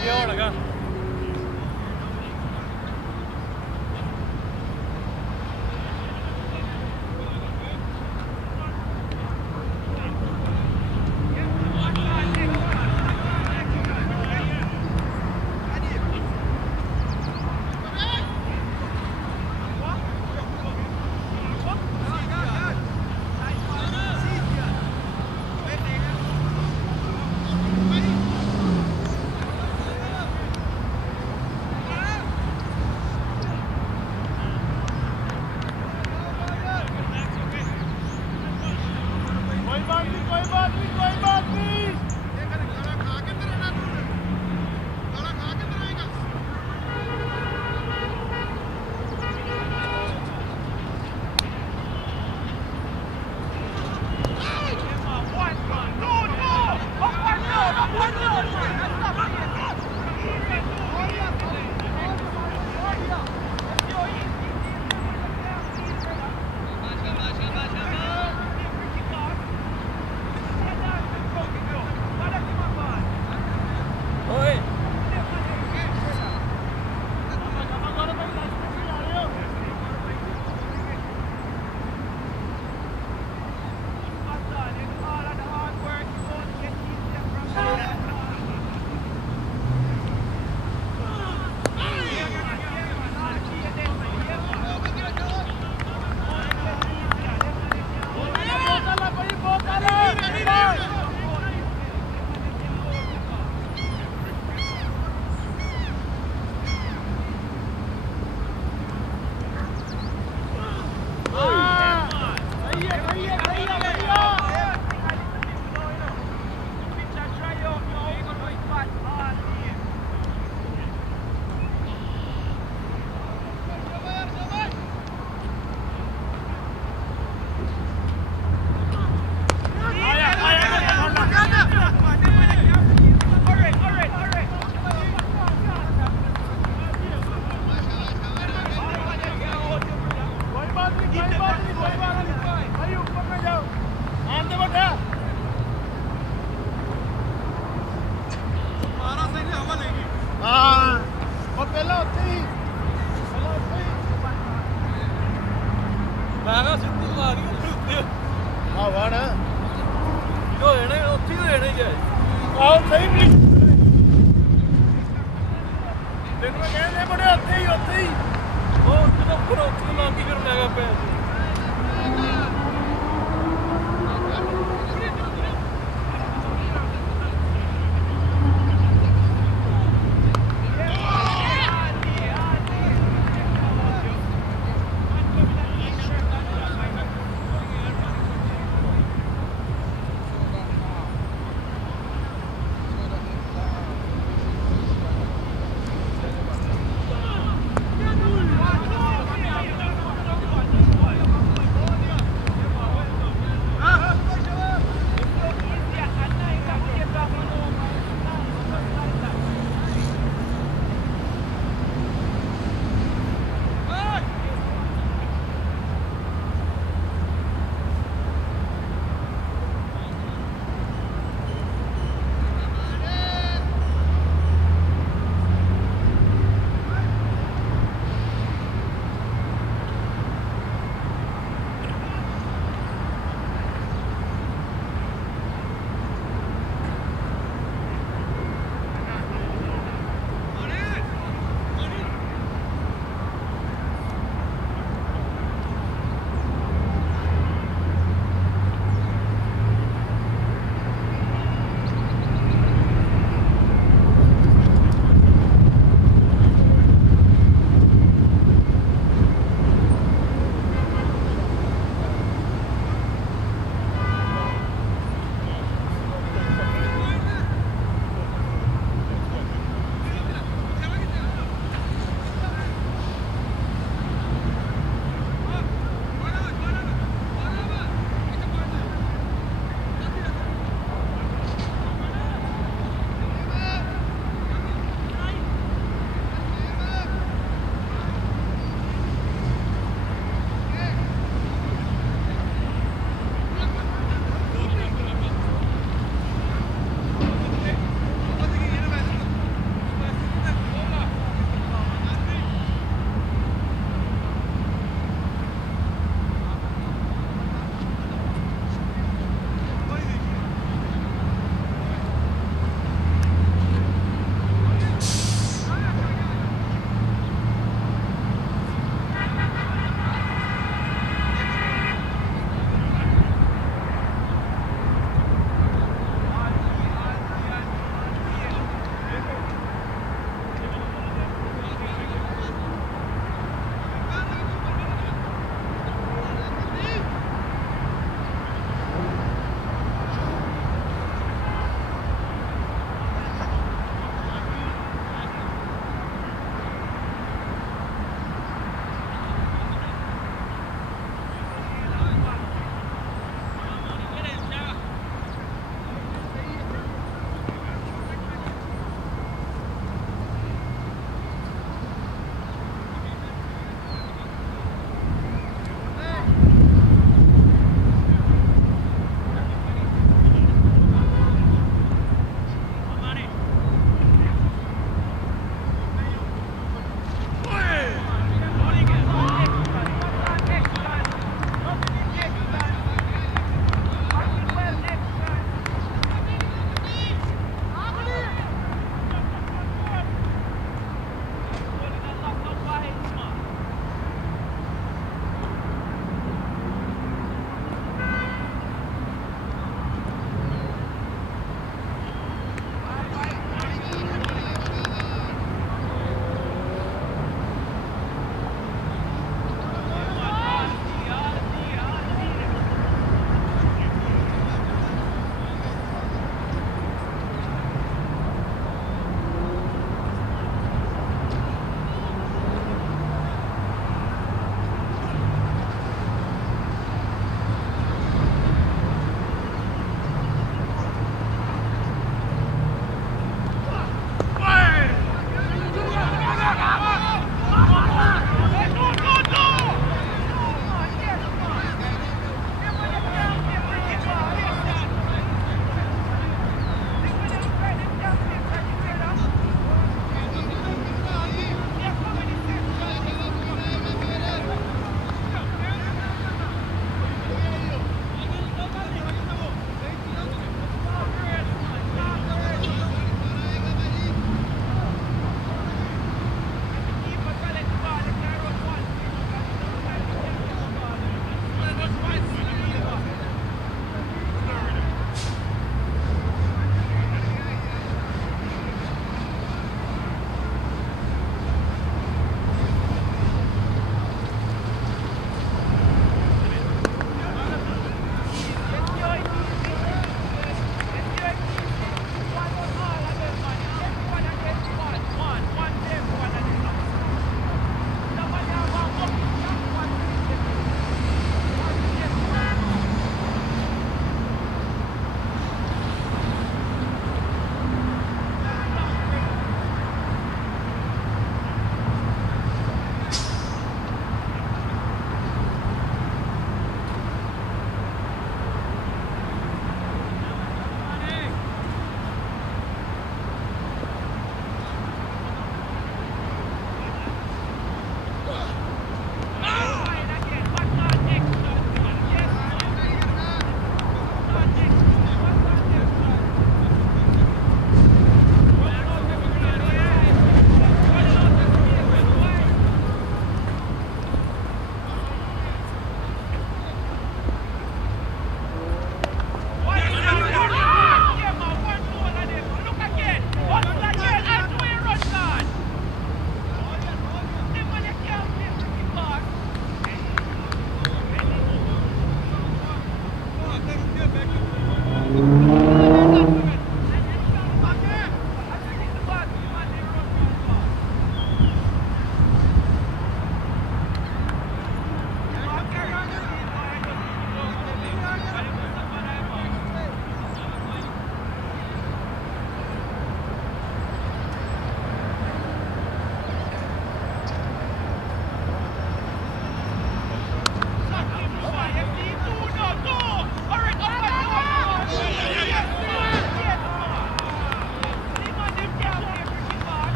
ਗਿਆ ਹੋਣਗਾ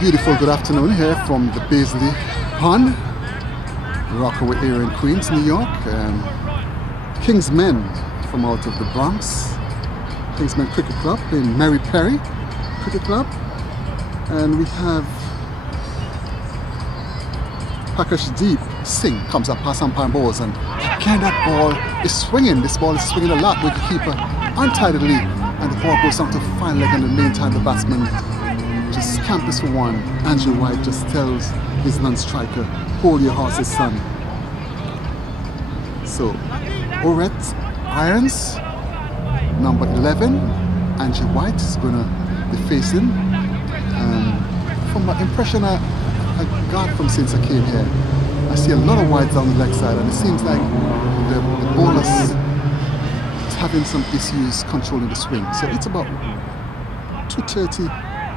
Beautiful good afternoon here from the Paisley Pond, Rockaway area in Queens, New York. Kingsmen from out of the Bronx. Kingsmen Cricket Club playing Perri Cricket Club. And we have Prakash Deep Singh comes up past umpire balls, and again that ball is swinging. This ball is swinging a lot with the keeper untidily, and the ball goes down to fine leg, and in the meantime the batsman just scampers for one. Andrew Whyte just tells his non-striker, hold your horse's son. So, Whyte and Irons, number 11, Andrew Whyte is going to be facing. From my impression I got from since I came here, I see a lot of Whites down the leg side, and it seems like the bowlers is having some issues controlling the swing. So it's about 2:30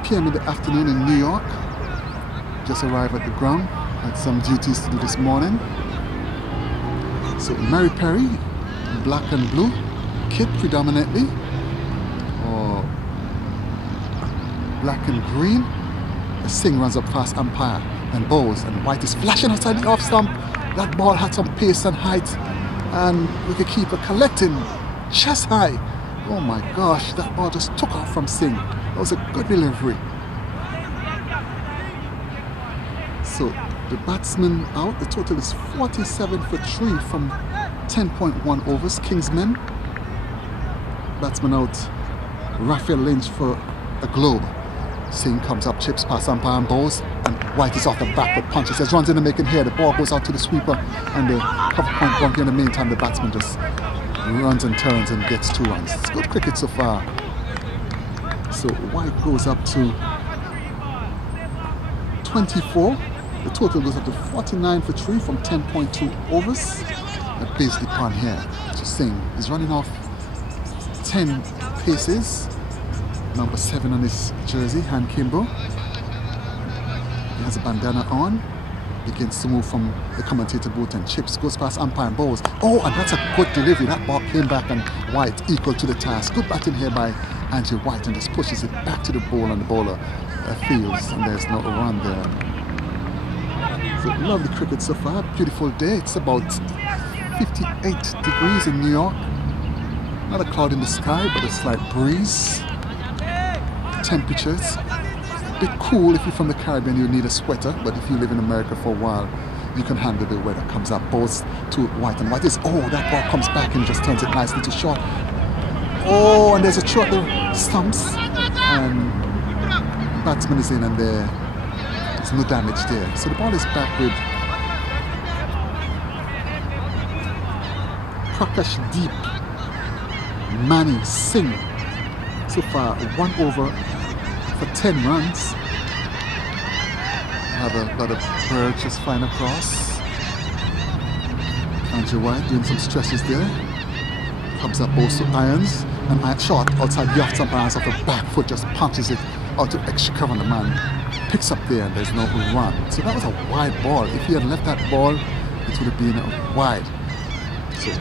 p.m. in the afternoon in New York. Just arrived at the ground, had some duties to do this morning. So Perri, black and blue kit predominantly, or black and green. The Singh runs up past umpire and bowls, and Whyte is flashing outside the off stump. That ball had some pace and height, and we could keep it collecting chest high. Oh my gosh, that ball just took off from Singh. That was a good delivery. So the batsman out. The total is 47 for 3 from 10.1 overs. Kingsmen. Batsman out. Raphael Lynch for a globe. Singh comes up, chips past umpire and bowls, and Whyte is off the back foot punches. There's runs in the making here. The ball goes out to the sweeper, and the cover point bunker. In the meantime, the batsman just runs and turns and gets 2 runs. It's good cricket so far. So Whyte goes up to 24. The total goes up to 49 for 3 from 10.2 overs at Paisley Pond here. So Singh is running off 10 paces. Number 7 on his jersey, hand Kimbo. He has a bandana on. Begins to move from the commentator booth and chips, goes past umpire and bowls. Oh, and that's a good delivery. That ball came back, and Whyte equal to the task. Good batting here by Andrew Whyte, and just pushes it back to the ball, and the bowler fields, and there's no run there. So lovely cricket so far. Beautiful day. It's about 58 degrees in New York. Not a cloud in the sky, but a slight breeze. Temperatures a bit cool. If you're from the Caribbean, you need a sweater, but if you live in America for a while, you can handle the weather. Comes up, balls to Whyte, and Whyte is, oh, that ball comes back and just turns it nicely to short. Oh, and there's a shot the stumps, and the batsman is in, and there's no damage there. So the ball is back with Prakash Deep, Manny, Singh. So far, 1 over for 10 runs. Have a lot of birds just flying across. Andrew Whyte doing some stretches there. Comes up also Irons, and shot outside the off stump, Irons off the back foot, just punches it out to extra cover, and the man picks up there, and there's no run. So that was a wide ball. If he had left that ball, it would have been wide. So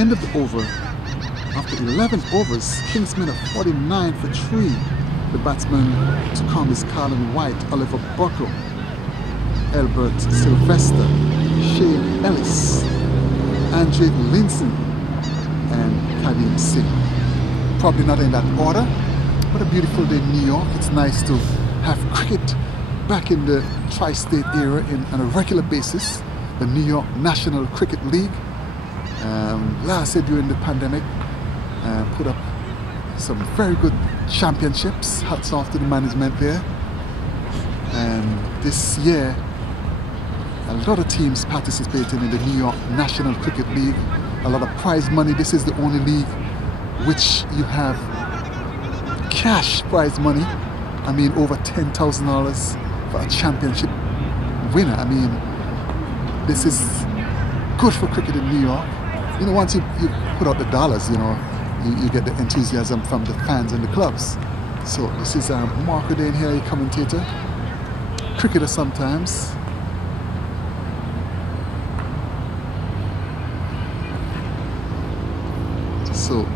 end of the over. After 11 overs, Kingsmen are 49 for 3. The batsmen to come is Carlin White, Oliver Buckle, Albert Sylvester, Shane Ellis, Andre Linson, and Kadim Singh. Probably not in that order, but a beautiful day in New York. It's nice to have cricket back in the tri-state era on a regular basis. The New York National Cricket League. Last year during the pandemic, put up some very good championships. Hats off to the management there. And this year, a lot of teams participating in the New York National Cricket League. A lot of prize money. This is the only league which you have cash prize money. I mean, over $10,000 for a championship winner. I mean, this is good for cricket in New York. You know, once you put out the dollars, you know, you get the enthusiasm from the fans and the clubs. So this is Mark O'Dane here, a commentator, cricketer sometimes. So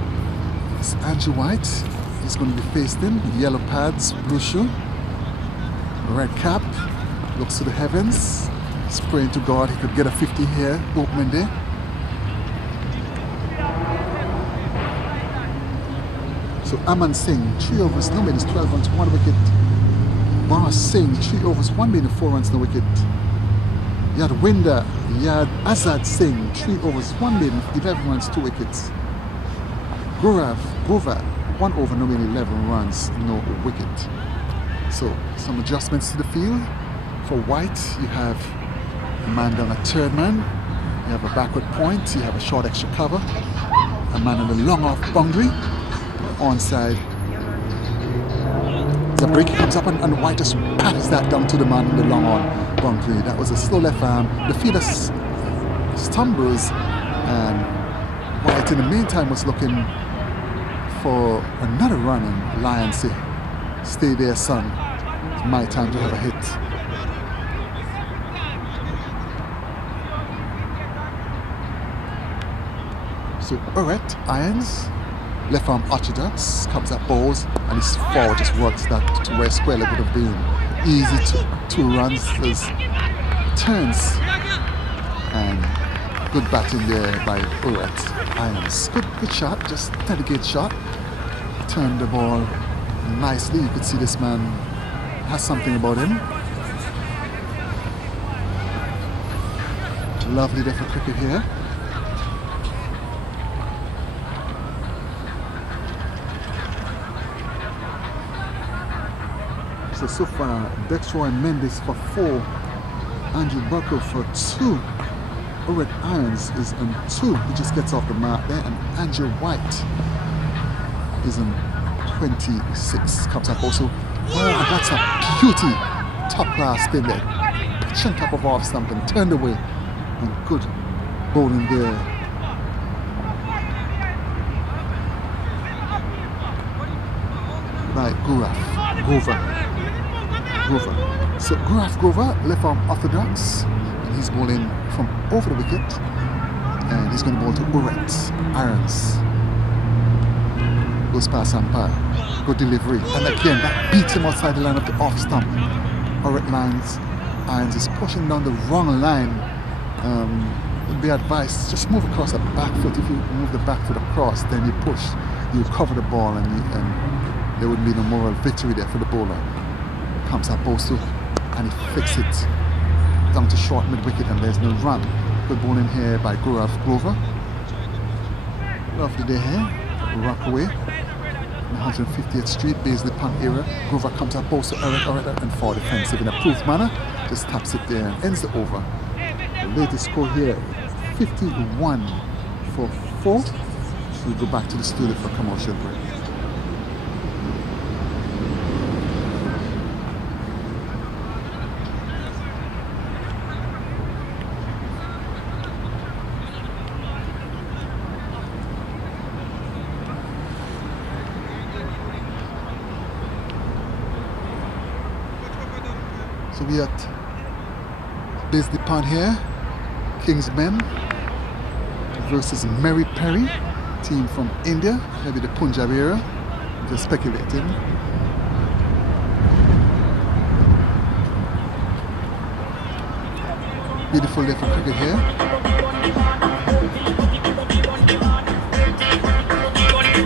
it's Andrew Whyte. He's going to be faced in yellow pads, blue shoe, red cap, looks to the heavens, he's praying to God he could get a 50 here opening day. So Aman Singh, 3 overs, no minutes, 12 runs, 1 wicket. Boss Singh, 3 overs, 1 minute, 4 runs, no wicket. Yadwinder, Azad Singh, 3 overs, 1 minute, 11 runs, 2 wickets. Grover, 1 over, no minute, 11 runs, no wicket. So some adjustments to the field. For Whyte, you have a man down a third man, you have a backward point, you have a short extra cover, a man on the long off boundary. Onside. The break comes up and Whyte just pats that down to the man in the long on boundary. That was a slow left arm. The fielder stumbles and Whyte in the meantime was looking for another run and Lions say, stay there son. It's my time to have a hit. So Whyte, Irons, left arm orthodox, comes up balls and his forward just works that to where square leg would have been. Easy to 2 runs, there's turns and good batting there by Whyte Irons. Good shot, just delicate shot. Turned the ball nicely. You could see this man has something about him. Lovely day for cricket here. So far, Dexter and Mendes for 4, Andrew Buckle for 2, Whyte Irons is on 2, he just gets off the mark there, and Andrew Whyte is on 26, comes up also. Oh, and that's a beauty, top class spin there, pitch on top of off stump and turned away, and good bowling there. Right, Grover. So Grover, left arm orthodox, and he's bowling from over the wicket, and he's going to bowl to Whyte Irons. Goes past umpire, good delivery, and again that beats him outside the line of the off stump. Whyte Irons is pushing down the wrong line. Would be advised just move across the back foot. If you move the back foot across, then you push, you cover the ball, and there would be no moral victory there for the bowler. Comes up also and he flicks it down to short mid wicket and there's no run. Good bowling here by Grover. Lovely day here. Rockaway, 150th Street, Baisley Pond area. Grover comes up also and for defensive in a proof manner. Just taps it there and ends the over. The latest score here 51 for 4. So we go back to the studio for commercial break. So we at Baisley Pond here, Kingsmen versus Merri Perri, team from India, maybe the Punjab area, just speculating. Beautiful day for cricket here.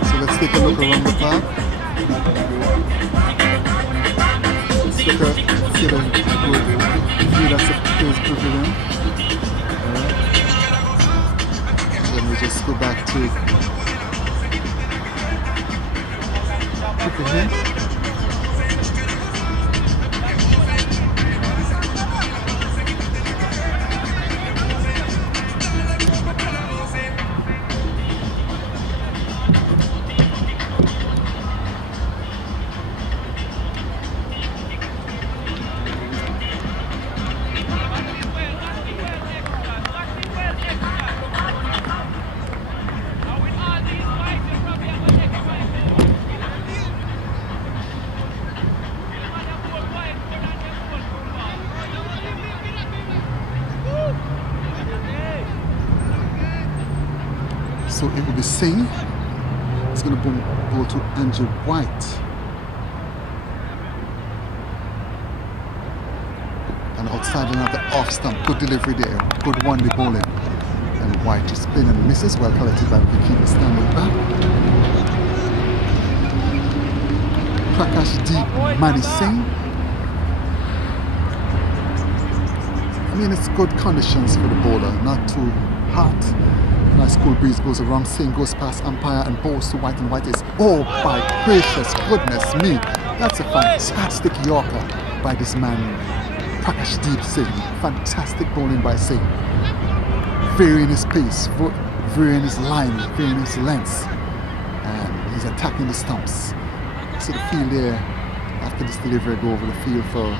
So let's take a look around the park. Let's look at get a good view that's the Players Pavilion. Alright. Then we just go back to cricket here. will be Singh. It's going to bowl to Andrew Whyte. And outside another off stump. Good delivery there. Good one-day bowling. And Whyte just spin and misses. Well collected by the keeper standing back. Prakash deep, Mani Singh. I mean, it's good conditions for the bowler, not too hot. Nice cool breeze goes around. Singh goes past umpire and bowls to Whyte, and Whyte is, oh my gracious goodness me, that's a fantastic Yorker by this man, Prakash Deep Singh. Fantastic bowling by Singh. Varying his pace, varying his line, varying his length, and he's attacking the stumps. So the field there, after this delivery, go over the field for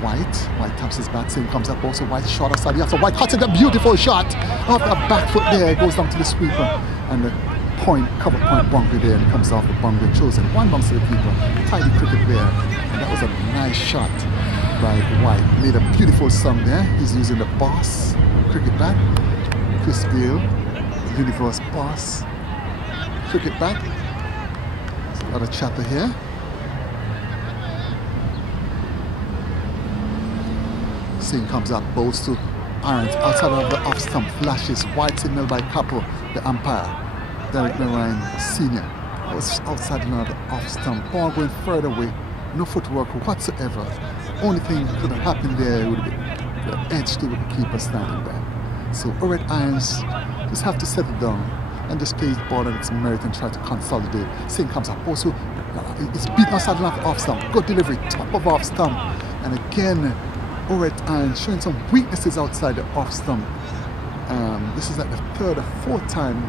Whyte. Whyte taps his bat, Singh comes up, also Whyte shot outside. Yeah, so Whyte cuts it, a beautiful shot off the back foot there, it goes down to the sweeper, and the cover point boundary there, and comes off the boundary, throws it one bounce to the keeper. Tidy cricket there, and that was a nice shot by Whyte. Made a beautiful sum there. He's using the Boss cricket bat, Chris Gale, Universe Boss cricket bat. Another chatter here. Singh comes up, bowls to Irons outside of the off stump, flashes, wide signal by Couple, the umpire, Derek Merri Senior. That was outside another off stump, ball going further away, no footwork whatsoever. The only thing that could have happened there would be the edge to the keeper standing back. So Whyte Irons just have to settle down and just play the ball on its merit and try to consolidate. Singh comes up, also it's beaten outside of the off stump, good delivery, top of off stump, and again Whyte Irons showing some weaknesses outside the off stump. This is like the third or fourth time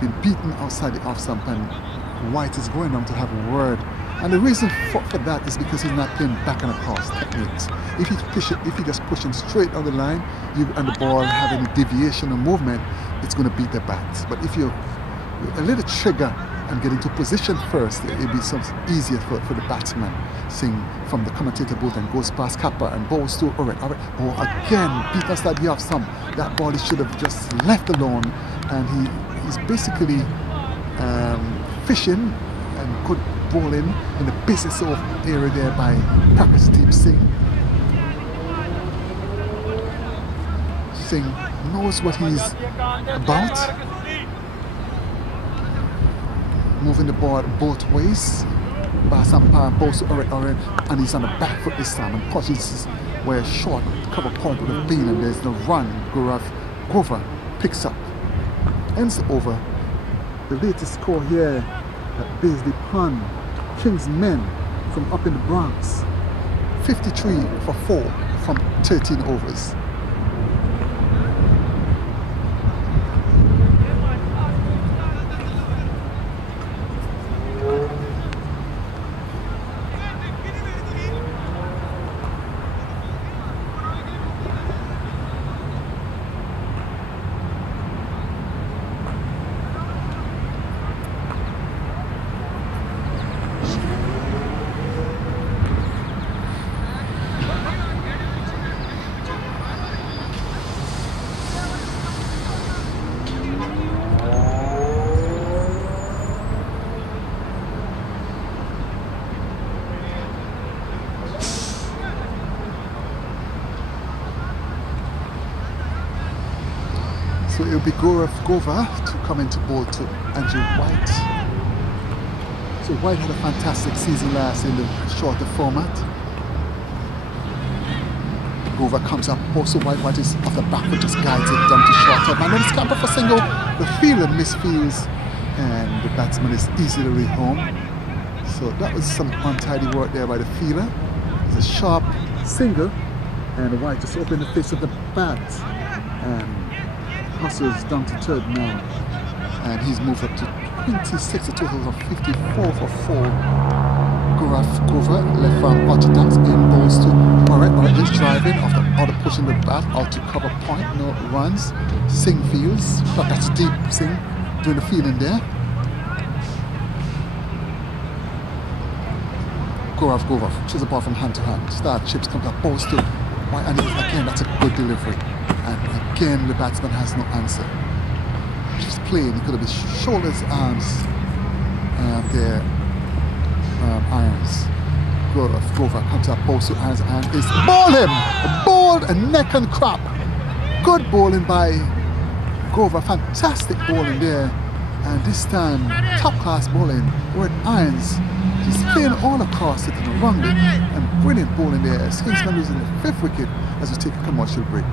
been beaten outside the off stump, and Whyte is going on to have a word. And the reason for that is because he's not playing back and across techniques. If you just push him straight on the line, and the ball have any deviation or movement, it's going to beat the bat. But if you're a little trigger and get into position first, it'll be something easier for the batsman. Singh from the commentator booth and goes past Kappa and bowls to Whyte. Oh, again, beat outside the off stump. That ball he should have just left alone, and he's basically fishing and good bowling in the business of area there by Prakash Deep Singh. Singh knows what he's about. Moving the ball both ways. Basampa bowls to Whyte, and he's on the back foot this time and pushes where short cover point would have been, and there's no run. Grover picks up. Ends the over. The latest score here at Beasley Pond, Kingsmen from up in the Bronx, 53 for 4 from 13 overs. So it'll be Gaurav Gova to come into bowl to Andrew Whyte. So Whyte had a fantastic season last in the shorter format. Gova comes up, also Whyte is off the back, but just guides it down to shorter. And then it's camper for single. The fielder misfields, and the batsman is easily home. So that was some untidy work there by the fielder. It's a sharp single, and Whyte just opened the face of the bat. And Hustles down to third now, and he's moved up to 26, a total of 54 for 4. Gaurav Gova, left arm orthodox, and bowls to Whyte is driving off the other pushing the bat out to cover point, no runs. Singh fields, but that's Deep Singh doing the fielding there. Gaurav Gova pushes the ball from hand to hand. Star chips comes up, bowls to Whyte, and again that's a good delivery. And again, the batsman has no answer. Just clean. It could have been shoulders, arms, there. Irons. Grover comes up, both to Irons, and is ball him! Ball and neck and crop. Good bowling by Grover, fantastic bowling there. And this time, top class bowling, where Irons just playing all across it and around it. And brilliant bowling there. Kingsmen losing the 5th wicket as we take a commercial break.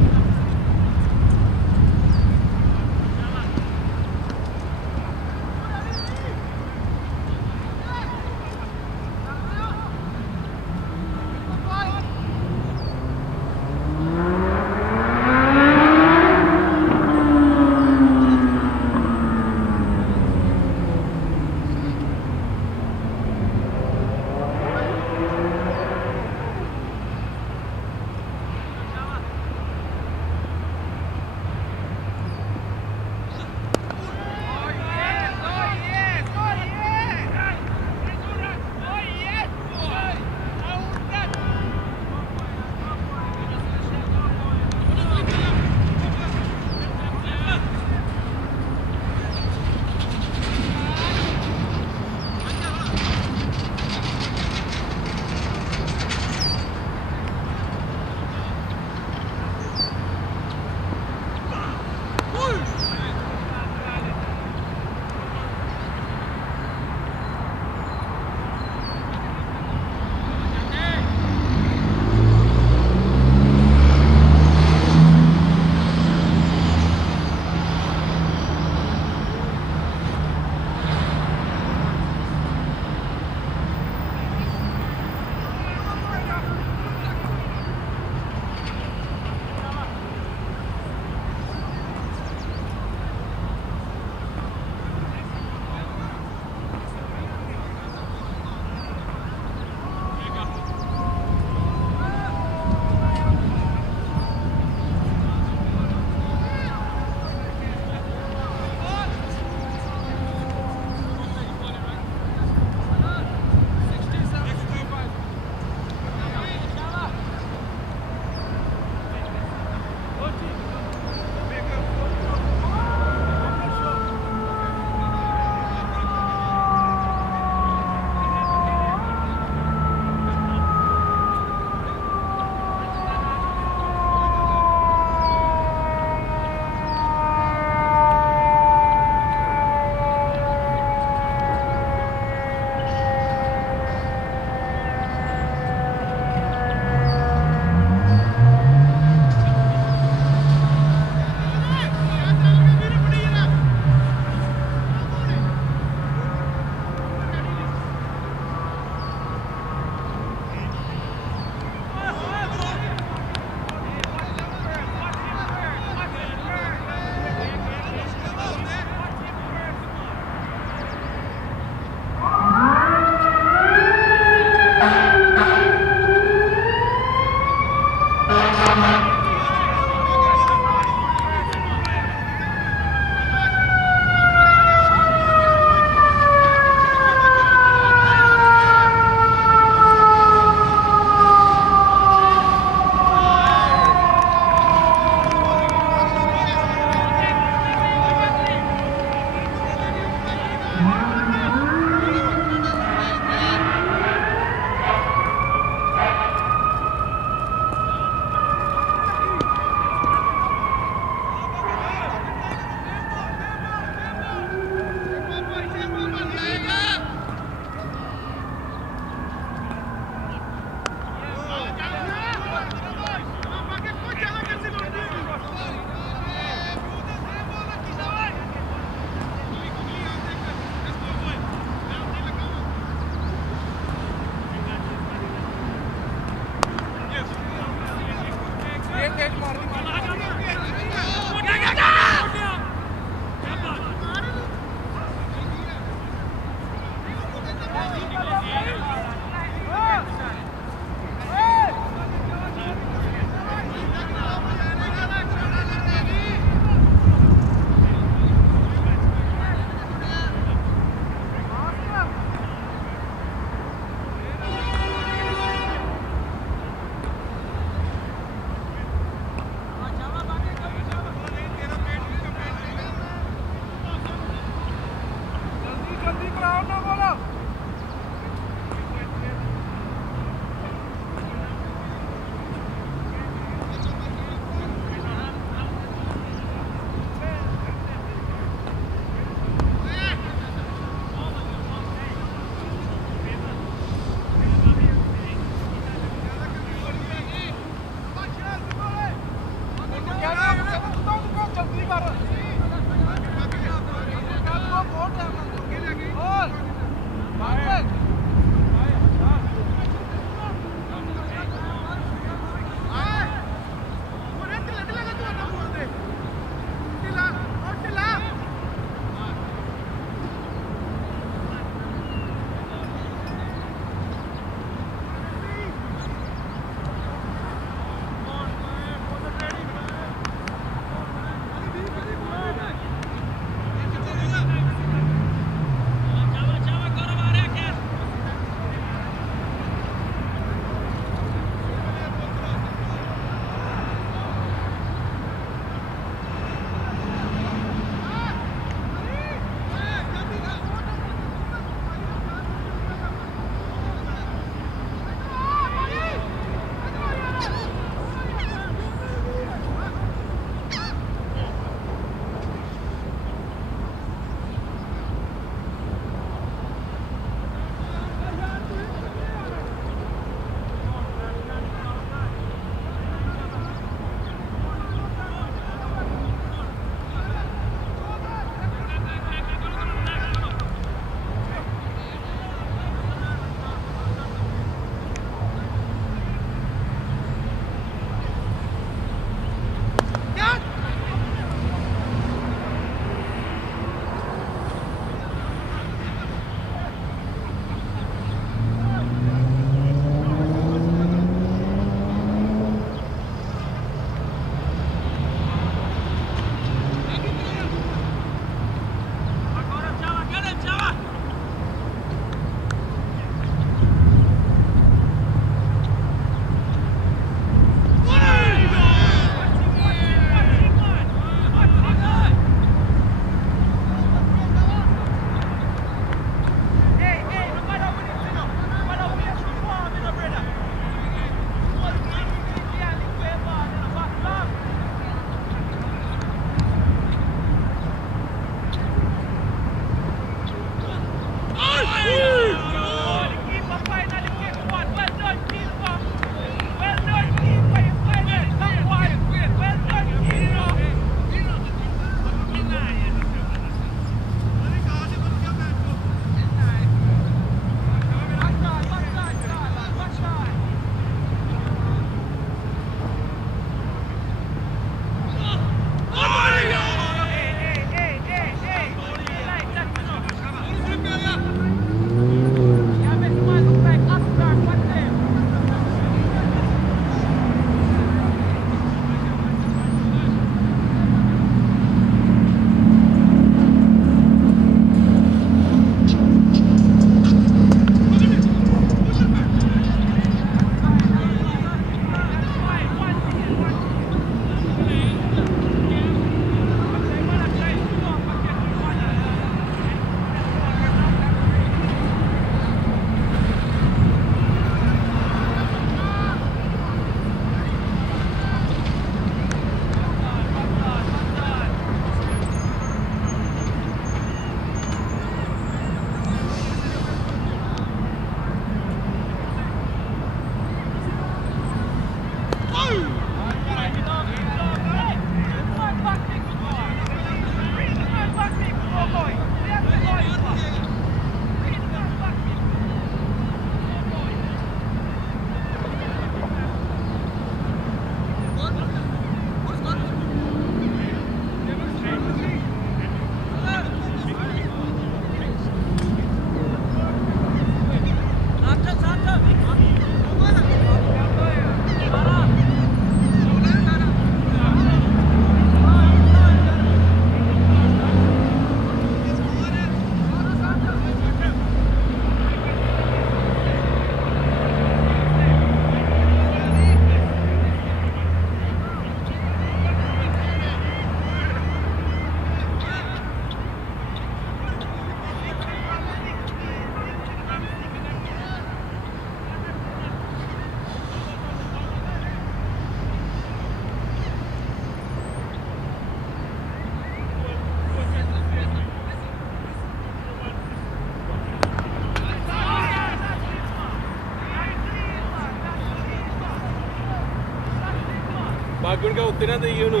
ਲੱਗਣ ਕਾ ਉੱਤੇ ਨਾ ਦੇਈ ਉਹਨੂੰ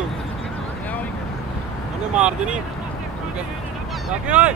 ਉਹਨੇ ਮਾਰ ਦੇਣੀ ਲੱਗੇ ਓਏ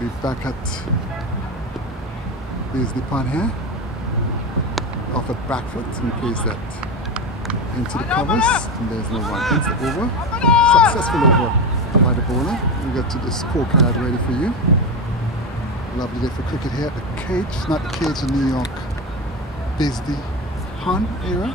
We'll be back at Beasley Pond here. Off a back foot and place that into the covers. And there's no one. Hence the over. Successful over by the bowler. We got to the scorecard ready for you. Lovely day for cricket here at the cage. Not the cage in New York. Beasley Pond area.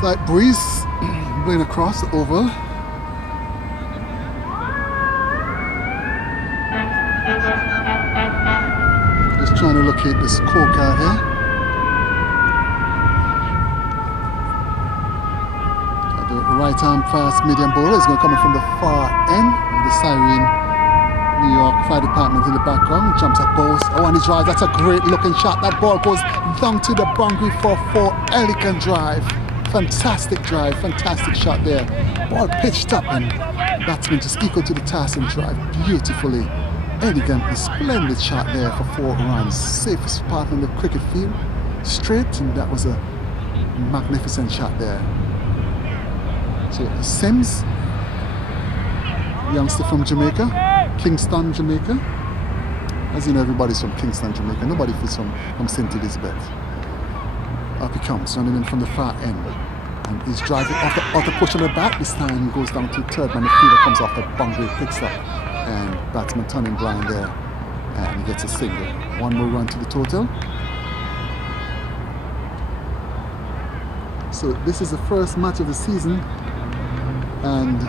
Slight breeze blowing across the oval. Just trying to locate the scorecard here. The right arm fast medium bowler is going to come in from the far end. The siren, New York Fire Department in the background. Jumps at balls. Oh, and he drives. That's a great looking shot. That ball goes down to the boundary for 4. Elegant drive. Fantastic drive, fantastic shot there. Ball pitched up and batsman just equal to the task and drive beautifully. Elegant, splendid shot there for 4 runs. Safest part on the cricket field. Straight, and that was a magnificent shot there. So Sims, youngster from Jamaica, Kingston, Jamaica. As you know, everybody's from Kingston, Jamaica. Nobody is from St. Elizabeth. Up he comes, running in from the far end. And he's driving off the outer push of the bat. This time goes down to third man. The fielder comes off the boundary, picks up. And batsman turning blind there. And he gets a single. 1 more run to the total. So this is the first match of the season. And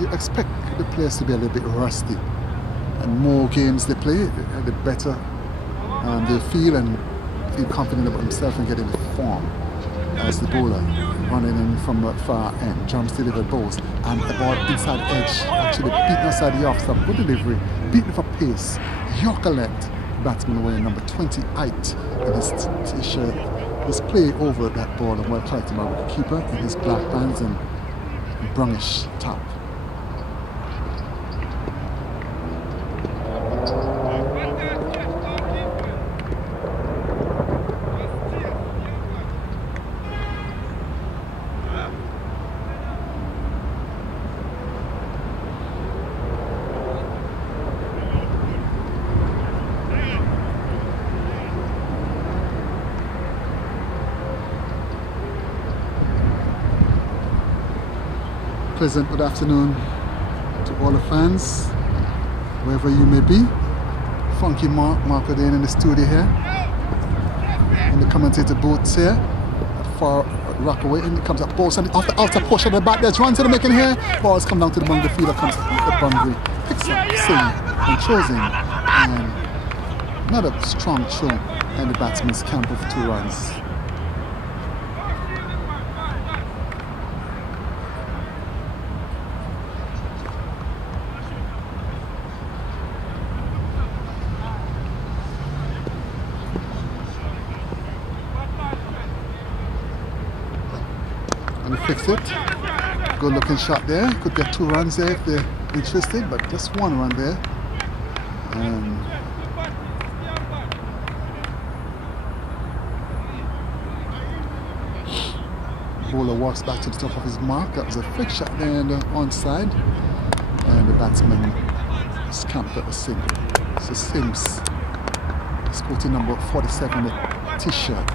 you expect the players to be a little bit rusty. And more games they play, the better they feel and feel confident about themselves and getting the form. As the bowler running in from the far end, jumps delivered balls, and the ball inside edge, actually beaten outside the off stump. Good delivery, beaten for pace. Yorker left, batsman wearing number 28 in his t-shirt. His play over that ball and well collected by the keeper in his black pants and brownish top. Pleasant good afternoon to all the fans, wherever you may be. Funky Mark O'Dane in the studio here, and the commentator booths here at far Rockaway, and it comes up balls and off the outer portion of the bat. There's runs to the making here. Balls come down to the boundary. The fielder comes off the boundary, picks up, sing, and throws in, and not a strong throw, and the batsman's camp of 2 runs. Fix it. Good looking shot there. Could get 2 runs there if they're interested, but just 1 run there. Bowler walks back to the top of his mark. That was a flick shot there on the onside, and the batsman camped at a single. So Sims, sporting number 47, the t-shirt.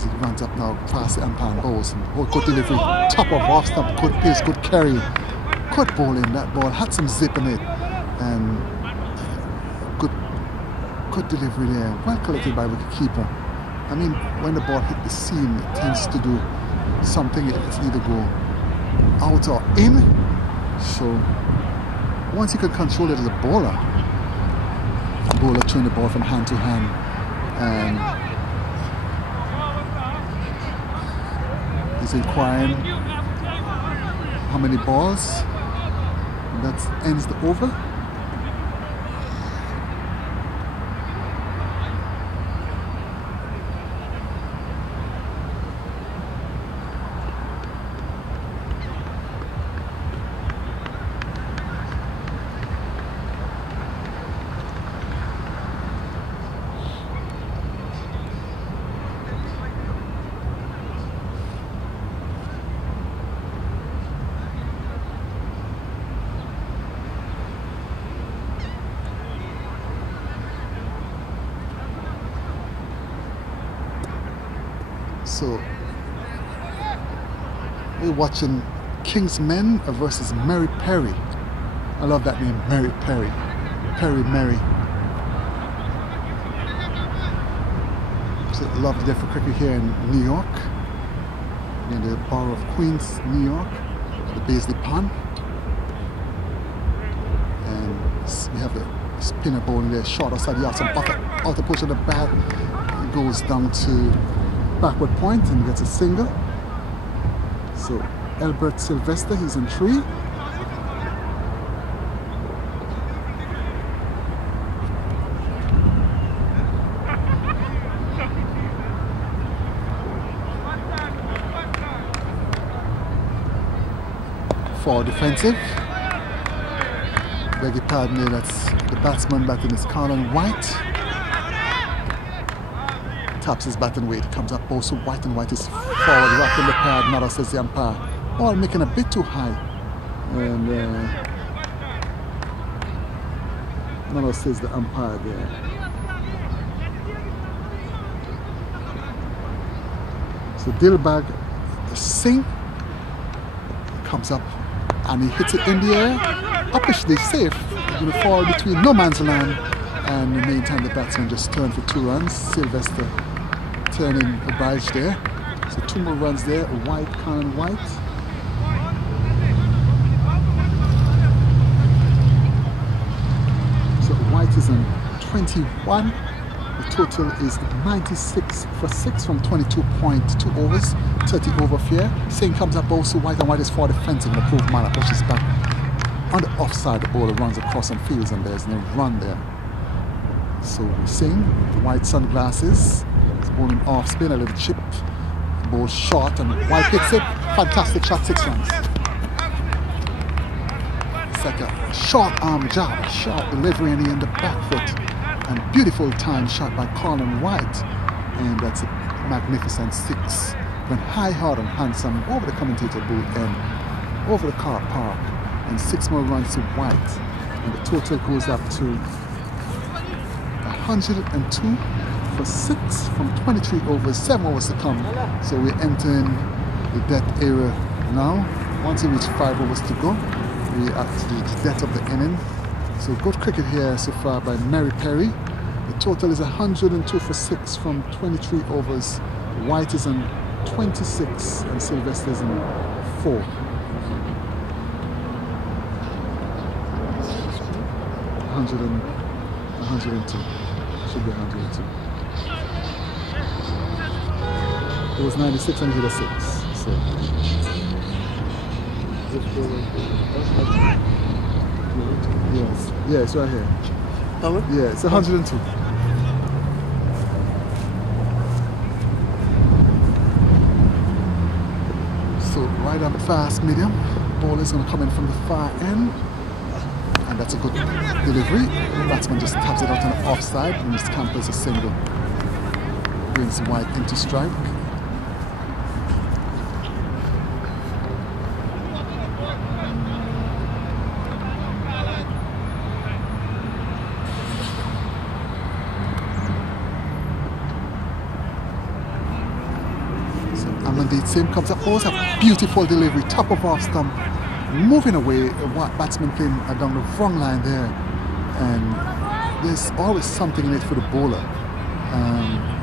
He runs up now, past the umpire and bowls. Good delivery, top of off stump, good pace, good carry. Good bowling, that ball had some zip in it. And good delivery there, well collected by the keeper. I mean, when the ball hit the seam, it tends to do something. It's either go out or in. So once you can control it as a bowler, bowler throwing the ball from hand to hand, and he's inquiring how many balls, and that ends the over. So we're watching Kingsmen versus Perri. I love that name, Perri. Merri. So lovely day for cricket here in New York, in the borough of Queens, New York, at the Baisley Pond. And we have the spinner bowling there, short outside the outer push of the bat. It goes down to backward point and gets a single. So Albert Sylvester, he's in 3. For defensive. Beg your pardon there, that's the batsman batting is Colin Whyte. Taps his batting weight, comes up also Whyte, and Whyte is forward, rocking the pad. Nada, says the umpire. Ball making a bit too high. And Nada says the umpire there. So Dilbag Singh comes up and he hits it in the air. Upishly safe, going to fall between no man's land. And in the meantime, the batsman just turned for 2 runs. Sylvester turning obliged there. So 2 more runs there. Whyte, Colin Whyte. So Whyte is on 21. The total is 96 for 6 from 22.2 overs, 30 over fair. Singh comes up also. Whyte, and Whyte is for defensive. The approved manner pushes back. On the offside, the bowler runs across and fields, and there's no run there. So Singh, the white sunglasses, is bowling off spin, a little chip, ball short, and Whyte hits it. Fantastic shot, 6 runs. It's like a short arm jab, a sharp delivery in the back foot, and beautiful time shot by Colin Whyte, and that's a magnificent 6. Went high, hard, and handsome over the commentator booth and over the car park, and 6 more runs to Whyte, and the total goes up to 102 for 6 from 23 overs, 7 overs to come. So we're entering the death era now. Once we reach 5 overs to go, we're at the death of the inning. So good cricket here so far by Perri. The total is 102 for 6 from 23 overs. Whyte is in 26 and Sylvester is in 4. 102. Should be 102. It was 96 and he did a 6. So yes. Yeah, it's right here. How much? Yeah, it's 102. So right on fast medium. Ball is gonna come in from the far end. And that's a good delivery. The batsman just taps it out on the offside and just campers a single. Brings Whyte into strike. So Amandeep Singh comes up, always a beautiful delivery, top of off stump. Moving away, batsman playing down the wrong line there, and there's always something in it for the bowler.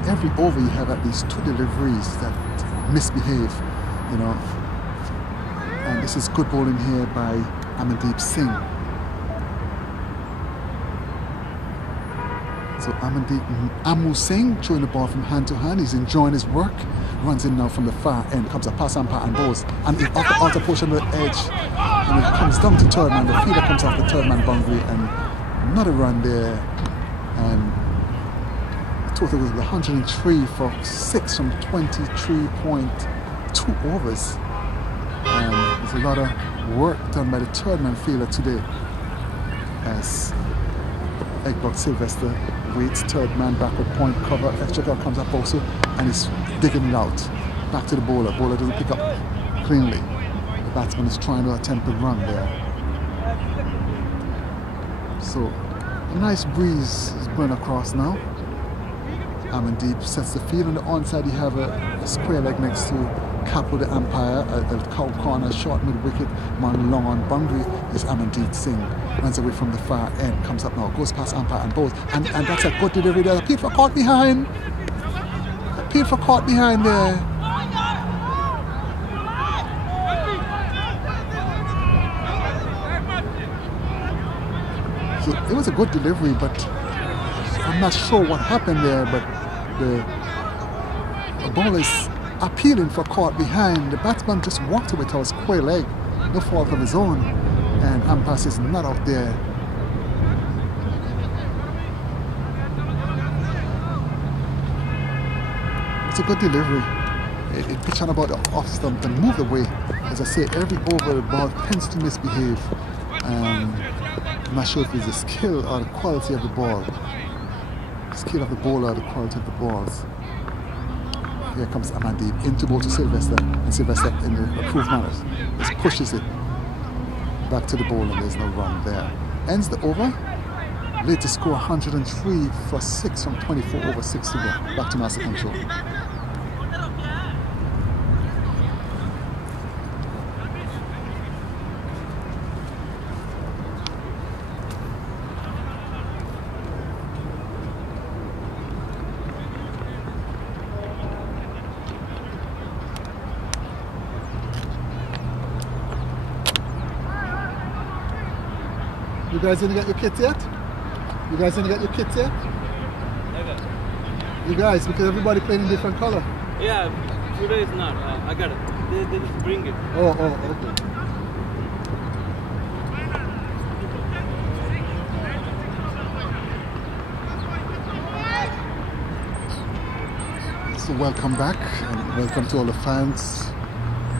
Every over you have at least 2 deliveries that misbehave, you know. And this is good bowling here by Amandeep Singh. So Amu Singh throwing the ball from hand to hand. He's enjoying his work. Runs in now from the far end. Comes a pass and pat and balls. And off the outer portion of the edge. And it comes down to third man. The fielder comes off the third man boundary. And another run there. And the total was 103 for 6 from 23.2 overs. And there's a lot of work done by the third man fielder today. As Egbert Sylvester waits, third man backward point cover, extra guard comes up also and he's digging it out. Back to the bowler. Bowler doesn't pick up cleanly. The batsman is trying to attempt a run there. So a nice breeze is blowing across now. Amandeep sets the field on the onside. You have a square leg next to Capo the umpire, a cow corner, short mid wicket, man long on boundary is Amandeep Singh. Runs away from the far end, comes up now, goes past umpire and bowls, and that's a good delivery there. Appeal for caught behind. Appeal for caught behind there. So it was a good delivery, but I'm not sure what happened there, but the bowler is appealing for caught behind. The batsman just walked away to a square leg, no fault of his own, and umpire is not out there. It's a good delivery. It pitched on about the off stump and moved away. As I say, every over the ball tends to misbehave. I'm not sure if it's the skill or the quality of the ball. The skill of the bowler or the quality of the balls. Here comes Amandeep into ball to Sylvester, and Sylvester in the approved manner just pushes it back to the ball, and there's no run there. Ends the over. Latest score 103 for 6 from 24 over 6 to go. Back to master control. You guys didn't get your kits yet? You guys didn't get your kits yet? Okay. You guys, because everybody playing in different color. Yeah, today is not. I got it. They just bring it. Oh, okay. So welcome back, and welcome to all the fans,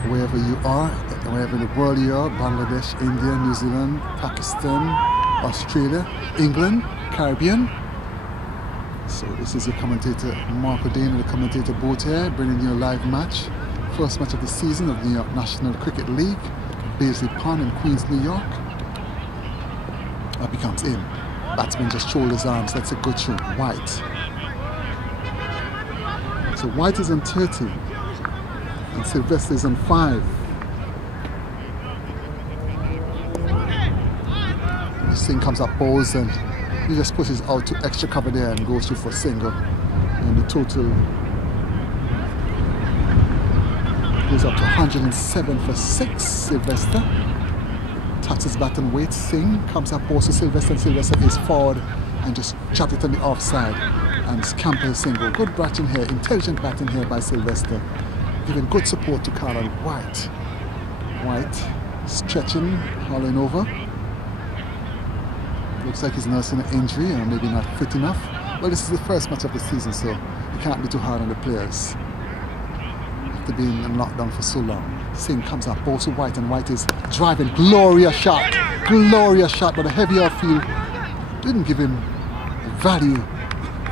wherever you are, wherever in the world you are, Bangladesh, India, New Zealand, Pakistan, Australia, England, Caribbean. So this is your commentator Marco Dane and the commentator both here, bringing you a live match. First match of the season of the New York National Cricket League, Baisley Pond in Queens, New York. Up he comes in. Batsman just shoulders arms, that's a good shoot. Whyte. So Whyte is on 30 and Sylvester is on 5. Singh comes up, bowls, and he just pushes out to extra cover there and goes through for a single. And the total goes up to 107 for 6. Sylvester taps his bat and waits. Singh comes up, bowls to Sylvester, and Sylvester is forward and just chopped it on the offside and scamper a single. Good batting here, intelligent batting here by Sylvester, giving good support to Carl Whyte. Whyte stretching, hauling over. Looks like he's nursing an injury or maybe not fit enough. Well, this is the first match of the season, so you can't be too hard on the players after being in lockdown for so long. Singh comes up, bowls to Whyte, and Whyte is driving. Glorious shot, but a heavy outfield didn't give him value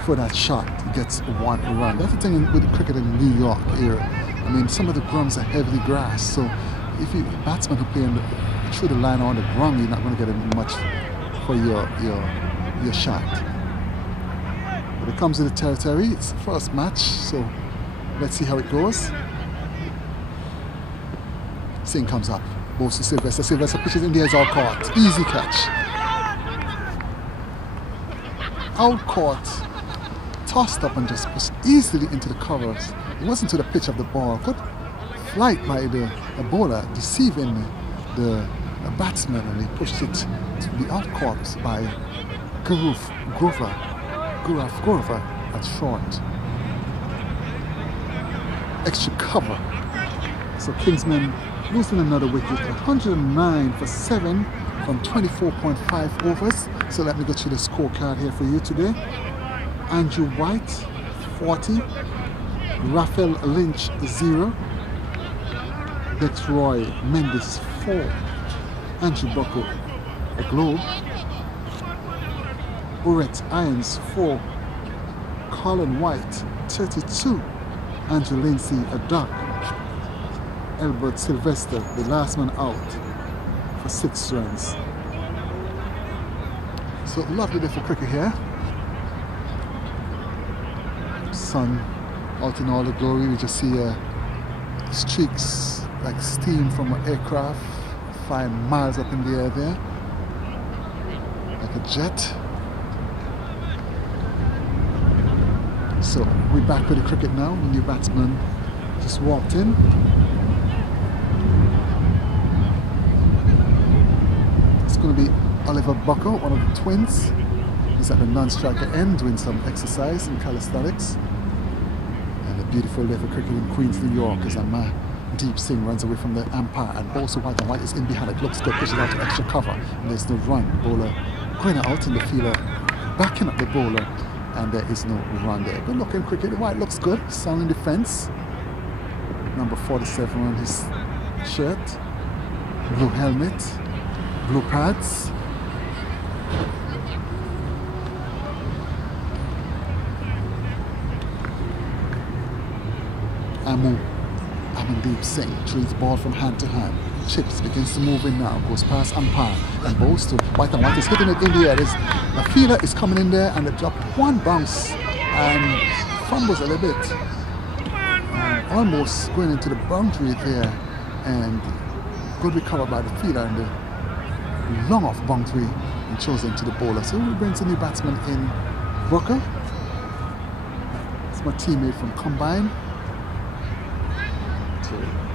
for that shot. He gets 1 run. That's the thing with the cricket in New York area. I mean, some of the grounds are heavily grassed, so if you batsman who play through the line or on the ground, you're not going to get much for your shot. But it comes to the territory. It's the first match, so let's see how it goes. Singh comes up, bowls to Sylvester. Sylvester pitches in the air, out caught. Easy catch. Out caught, tossed up and just pushed easily into the covers. It wasn't to the pitch of the ball. Good flight by the bowler, deceiving the batsman, and he pushed it to the out court by Grover. Gurova at short. Extra cover. So Kingsmen losing another wicket, 109 for 7 from 24.5 overs. So let me go through the scorecard here for you today. Andrew Whyte, 40. Raphael Lynch, 0. Roy Mendes, 4. Andrew Buckle, a globe. Whyte and Irons, 4. Colin White, 32. Andrew Lindsay, a duck. Albert Sylvester, the last man out, for 6 runs. So lovely day for cricket here. Sun out in all the glory. We just see streaks like steam from an aircraft flying miles up in the air there, like a jet. So we're back with the cricket now. The new batsman just walked in. It's going to be Oliver Bucko, one of the twins. He's at the non-striker end doing some exercise in calisthenics. And a beautiful day for cricket in Queens, New York, as Deep Singh runs away from the umpire, and also Whyte and White is in behind. It looks good, pushes out to extra cover, and there's no run. Bowler going out in the fielder, backing up the bowler, and there is no run there. Good looking cricket. White looks good, sound in defense. Number 47 on his shirt, blue helmet, blue pads. Amandeep Singh treats ball from hand to hand. Chips begins to move in now, goes past umpire and bowls to Whyte and White is hitting it in the air. The fielder is coming in there and they drop one bounce and fumbles a little bit. And almost going into the boundary there, and good recover by the fielder and the long off boundary and chosen to the bowler. So he brings a new batsman in, Booker. It's my teammate from Combine.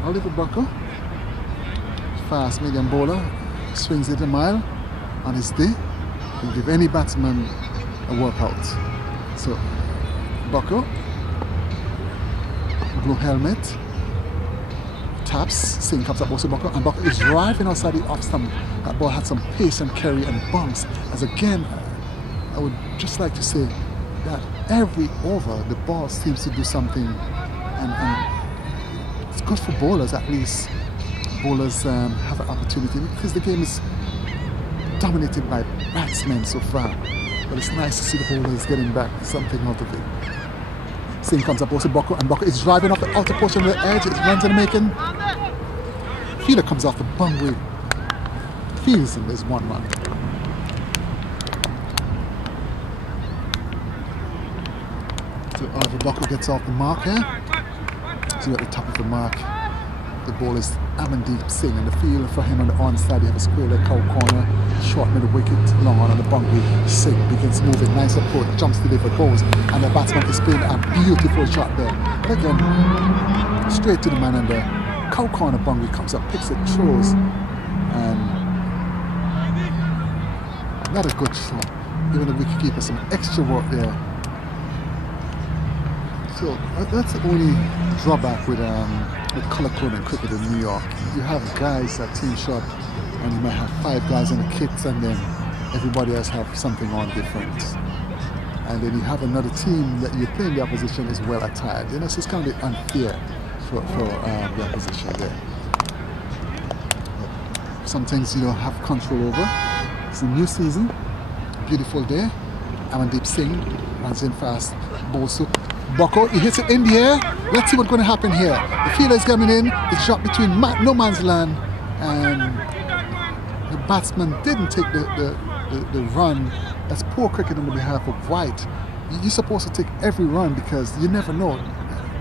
Oliver Bucko, fast medium bowler, swings it a mile on his day. Will give any batsman a workout. So Bucko, blue helmet, taps, Singh comes up also Bucko, and Bucko is driving outside the off stump. That ball had some pace and carry and bounce. As again, I would just like to say that every over the ball seems to do something, and it's good for bowlers. At least bowlers have an opportunity, because the game is dominated by batsmen so far, but it's nice to see the bowlers getting back something out of it. Singh comes up also Bucko, and Bucko is driving off the outer portion of the edge. It's runs in the making. Fielder comes off the boundary, fields, and there's 1 run. So Oliver Bucko gets off the mark here. So at the top of the mark, the ball is Amandeep Singh, and the field for him on the onside, you have a square leg cow corner, short middle wicket, long on the boundary. Singh begins moving, nice approach, jumps delivered, goes, and the batsman is playing a beautiful shot there. But again, straight to the man, and the cow corner boundary comes up, picks it, throws, and not a good shot. Even the wicketkeeper some extra work there. So that's the only drawback with colour code and cricket in New York. You have guys at team shot, and you might have 5 guys in the kits, and then everybody else have something on different. And then you have another team that you're playing the opposition is well attired. You know, so it's kind of unfair for the opposition there. But some things you don't have control over. It's a new season, beautiful day. Amandeep Singh runs in fast, bowls to Bucko, he hits it in the air. Let's see what's going to happen here. The fielder is coming in. It's shot between no man's land, and the batsman didn't take the run. That's poor cricket on the behalf of Whyte. You're supposed to take every run, because you never know.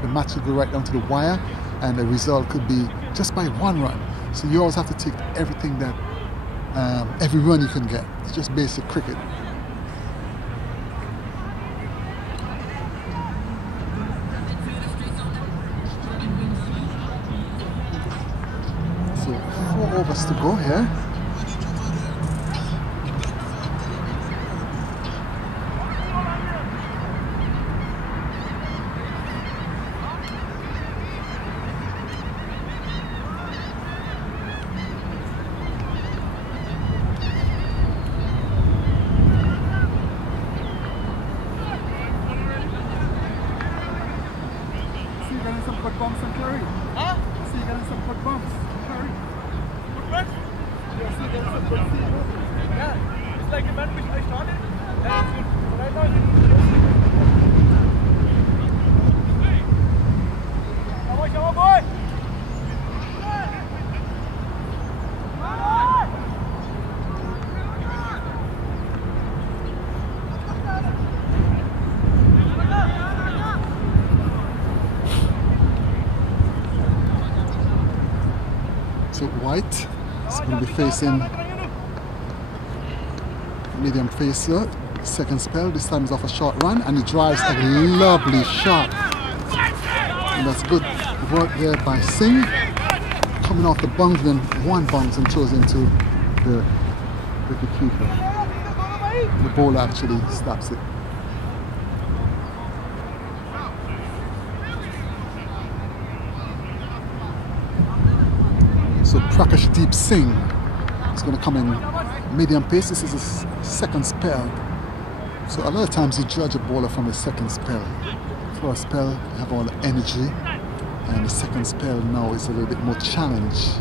The match will go right down to the wire, and the result could be just by 1 run. So you always have to take everything that, every run you can get. It's just basic cricket. So 4 overs to go here. It's like when I started. Right now. Come on, boy. So Whyte is going to be facing medium face here. Second spell, this time is off a short run, and he drives a lovely shot. And that's good work there by Singh. Coming off the bungs, then one bungs and throws into the wicketkeeper. The bowler actually stops it. So Prakashdeep Singh is going to come in medium pace. This is his second spell. So a lot of times you judge a bowler from the second spell. First spell, you have all the energy, and the second spell now is a little bit more challenge.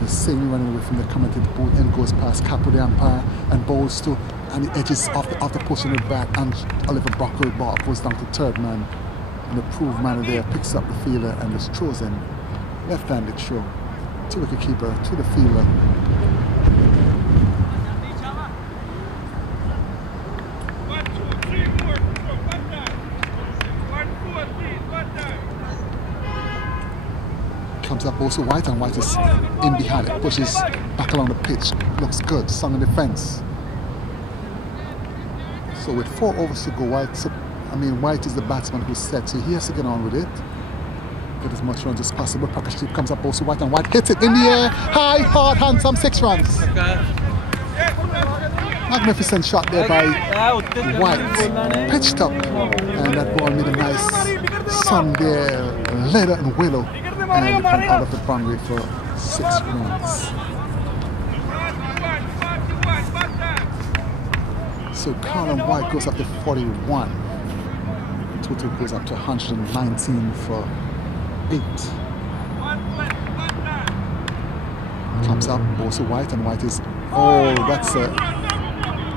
The Singh running away from the commentator booth and goes past Capo the umpire and bowls to and the edges of the push in the bat, and Oliver Buckle ball goes down to third man, and the proved man there picks up the fielder and just throws in left-handed throw to the wicketkeeper, to the fielder. Comes up also Whyte, and Whyte is in behind it, pushes back along the pitch, looks good, sung on the fence. So with 4 overs to go, Whyte is the batsman who's set, so he has to get on with it. Get as much runs as possible. Prakashdeep comes up also Whyte, and Whyte hits it in the air, high, hard, handsome, 6 runs. Magnificent shot there by Whyte, pitched up, and that ball made a nice sun there, leather and willow, and went out of the boundary for 6 runs. So Colin Whyte goes up to 41. Total goes up to 119 for 8. Comes up also Whyte, and Whyte is, oh, that's a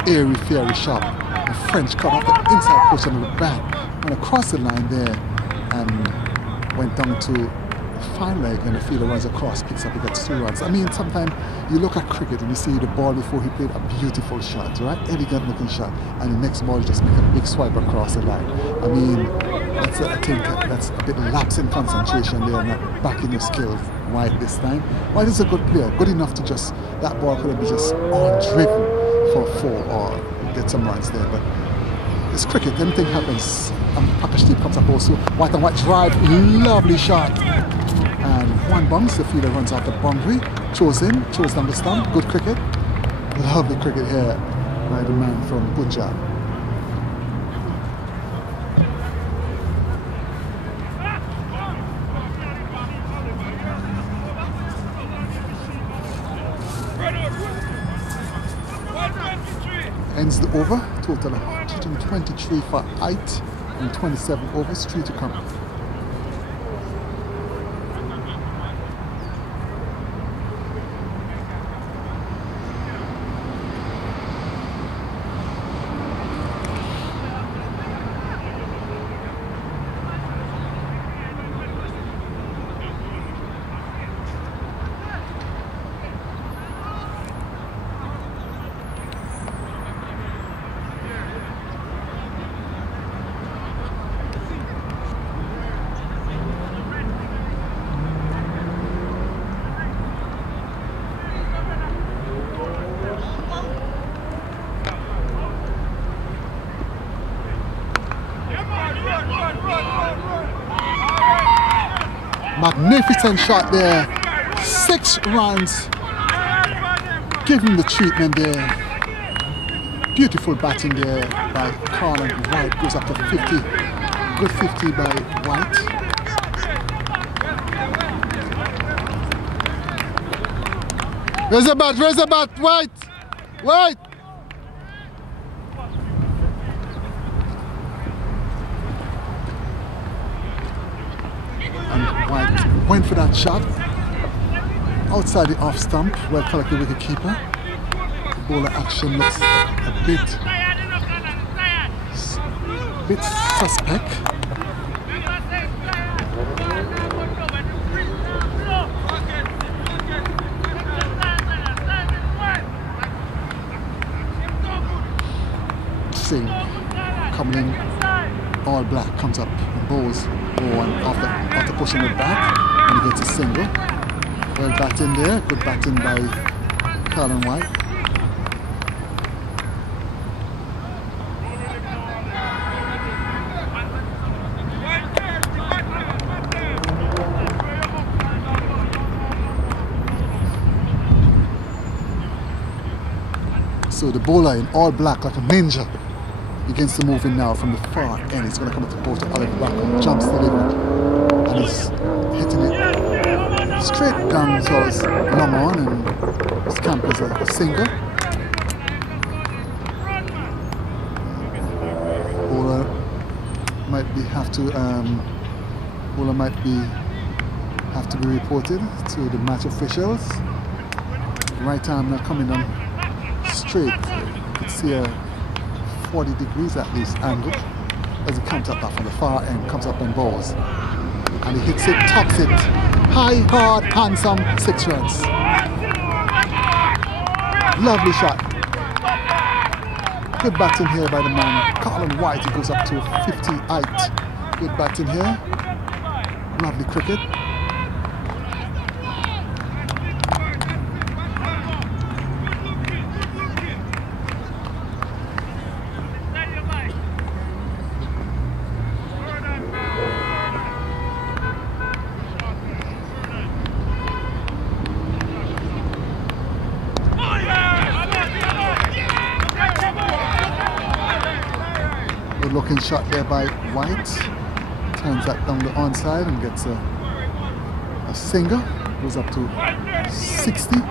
airy fairy shot. A French cut off the inside push under the bat and across the line there, and went down to fine leg, and the fielder runs across, picks up, he gets 2 runs. I mean, sometimes you look at cricket and you see the ball before he played a beautiful shot, right? Elegant looking shot, and the next ball just make a big swipe across the line. I mean, that's I think that's a bit lapse in concentration there, not backing your skills. Whyte this time. Whyte is a good player, good enough to just, that ball could have been just on driven for 4 or get some runs there, but it's cricket, anything happens. Prakashdeep comes up also, Whyte and Whyte drive, lovely shot. And 1 bounce, the fielder runs out the boundary, throws in, throws down the stump, good cricket. Lovely cricket here by the man from Punjab. Ends the over, total of 123 for Whyte and 27 overs, 3 to come. Magnificent shot there, 6 runs, give him the treatment there. Beautiful batting there by Colin Whyte, goes up to 50, good 50 by Whyte. Where's the bat, Whyte, Whyte! Went for that shot, outside the off stump, well collected wicket keeper. The bowler action looks a bit suspect. Singh coming in, all black, comes up and bowls. And after pushing it back, and he gets a single. Well batting there, good batting by Colin Whyte. So the bowler in all black like a ninja begins to move in now from the far end. He's going to come at the ball to Oliver Buckle, jumps delivered, and he's hitting it straight down towards long on, and his camp is a single. Bowler might have to be reported to the match officials. Right arm now coming on straight. You can see a 40 degrees at least angle as it comes up from the far end, comes up and bowls, and he hits it, tops it high, hard, handsome, 6 runs. Lovely shot. Good batting here by the man Colin Whyte. He goes up to 58. Good batting here. Lovely cricket. Good looking shot there by Whyte. Turns that down the onside and gets a single. Goes up to 60.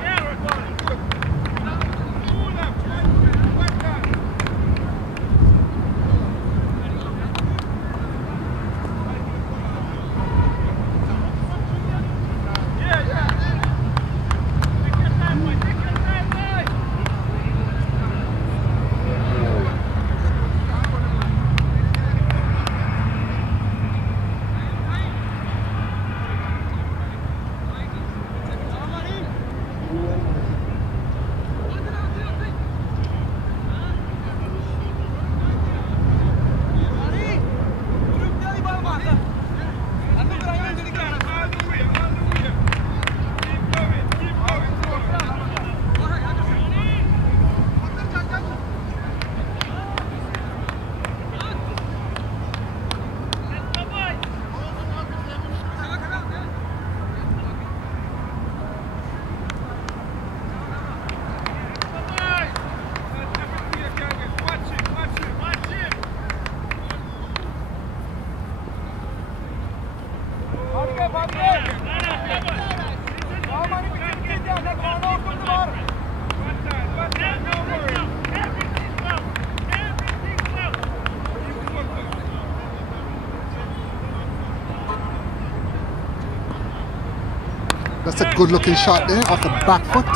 That's a good looking shot there off the back foot.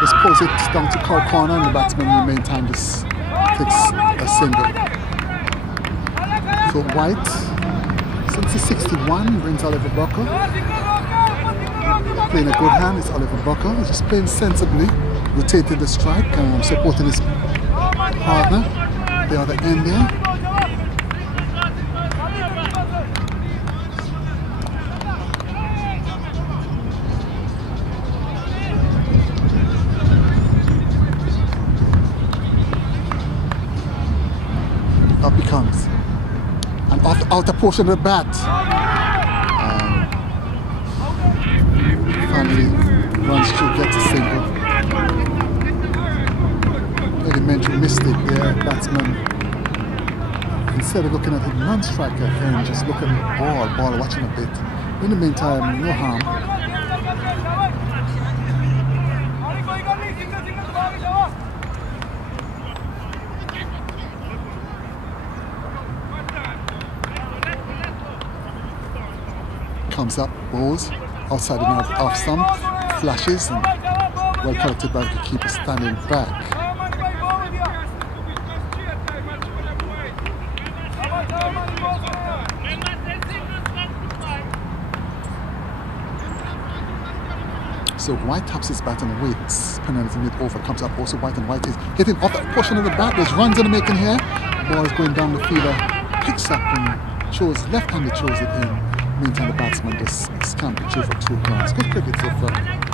Just pulls it down to cow corner, and the batsman in the meantime just takes a single. So Whyte, since he's 61, brings Oliver Buckle. Playing a good hand is Oliver Buckle. He's just playing sensibly, rotating the strike, supporting his partner, the other end there. Up he comes, and off the outer portion of the bat, finally runs through, gets a single. Elementary mistake there, batsman. Instead of looking at the non-striker and just looking at the ball watching a bit. In the meantime, no harm. Comes up, bowls outside the off stump, flashes and well collected by the keeper standing back. So Whyte taps his bat and waits. Penalty mid over comes up. Also Whyte, and Whyte is hitting off that portion of the bat. There's runs in the making here. Ball is going down the fielder, picks up and throws left-handed, throws it in. Meantime, the batsman just scampered through for 2 runs. Good cricket so far.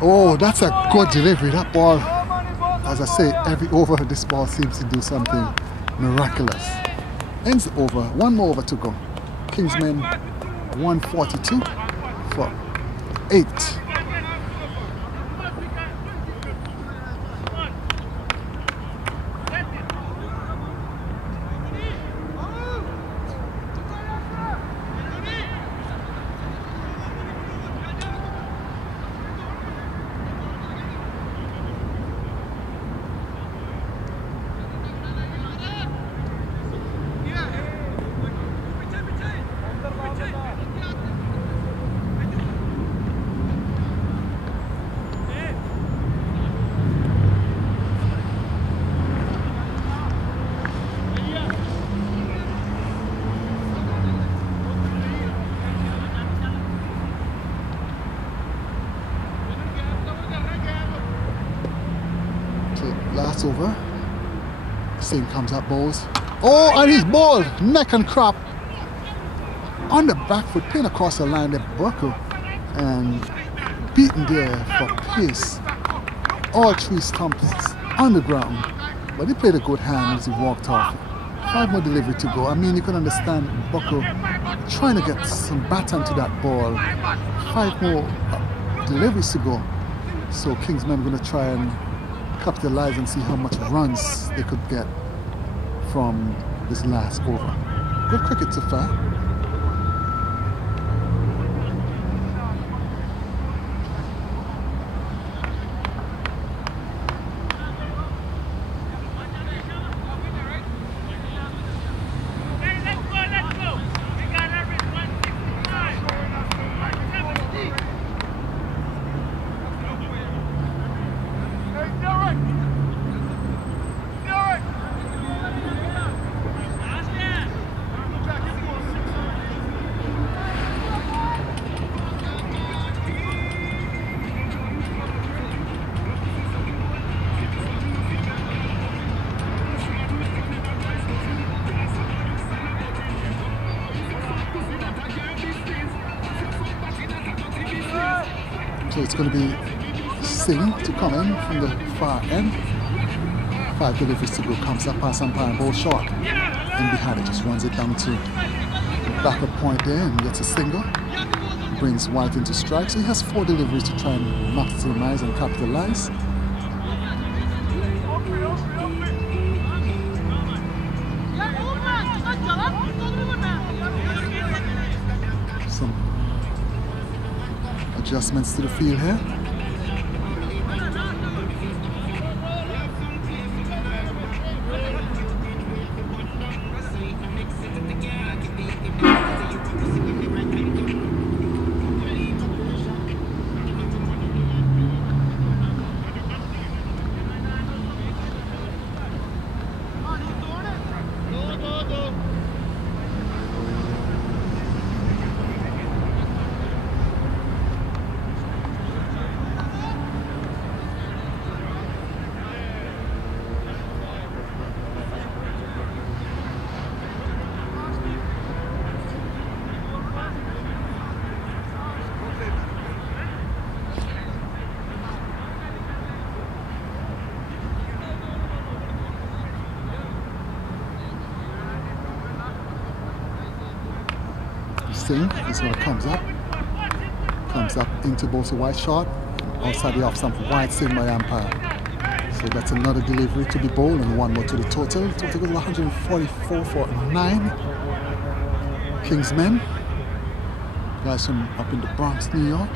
Oh, that's a good delivery. That ball, as I say, every over this ball seems to do something miraculous. Ends the over. 1 more over to go. Kingsmen 142 for 8. Last over. Singh comes up, bowls. Oh, and he's bowled. Neck and crop. On the back foot, pin across the line, the buckle. And beaten there for pace. All 3 stumps on the ground. But he played a good hand as he walked off. 5 more delivery to go. I mean, you can understand Buckle trying to get some baton to that ball. 5 more deliveries to go. So Kingsmen are going to try and capitalize and see how much runs they could get from this last over. Good cricket so far. So it's going to be Singh to come in from the far end. 5 deliveries to go. Comes up past umpire and ball short. In behind it, just runs it down to the backup point there and gets a single. Brings Whyte into strike. So he has 4 deliveries to try and maximize and capitalize. Some adjustments to the field here. Singh is what comes up into both a Whyte shot, outside the off stump. Whyte saved by umpire. So that's another delivery to be bowled and 1 more to the total. Total goes 144 for 9. Kingsmen Guys from up in the Bronx, New York.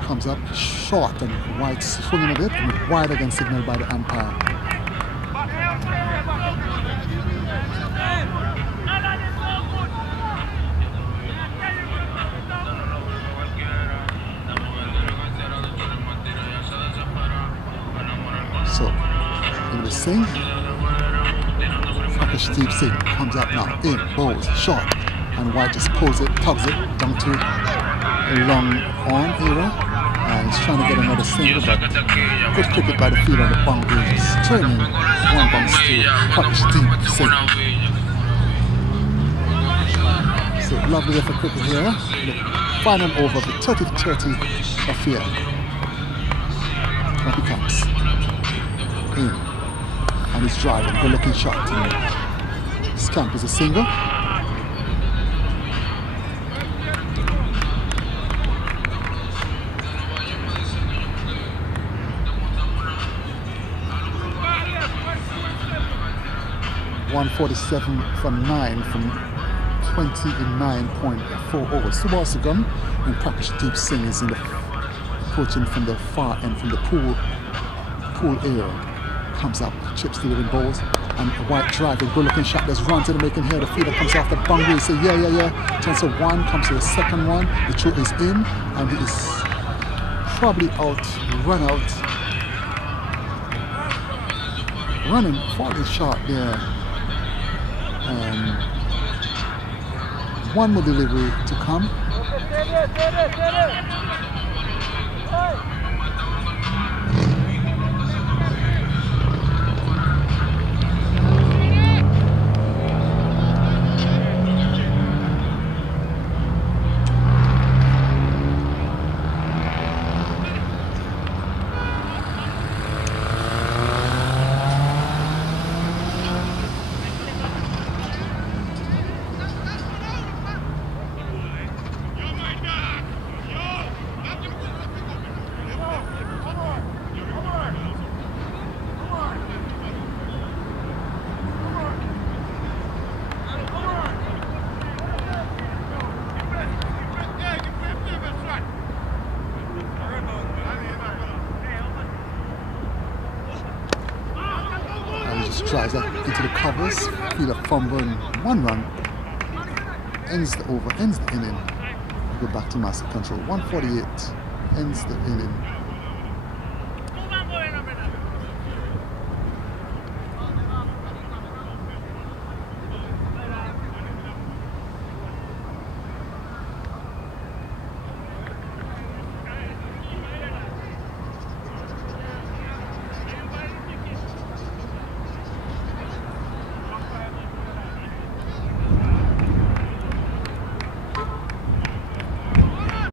Comes up short and Whyte swinging a bit and wide again signaled by the umpire. So, in the sing, Package Deep Sing comes up now, in, bowls, short, and Whyte just pulls it, tugs it down to a long arm area, and he's trying to get another single, but good cricket by the field on the boundary, just turning one bounce to Package Deep Sing. So, lovely effort cricket here, the final over of the 30-30 affair. Up he comes. In. And he's driving, good looking shot. And Scamp is a single. .147 for 9 from 29.4 overs. So also gone, and Package Deep Sing is in the approaching from the far end, from the pool area. Comes up, chips to the balls, and Whyte driving, good looking shot. There's run to the making here. The fielder comes off the boundary. Say yeah. Turns to one, comes to the second one. The throw is in, and he is probably run out. Running, falling short there. And one more delivery to come. Drives that into the covers, fielder fumbling, one run, ends the over, ends the inning. We go back to master control. 148 ends the inning.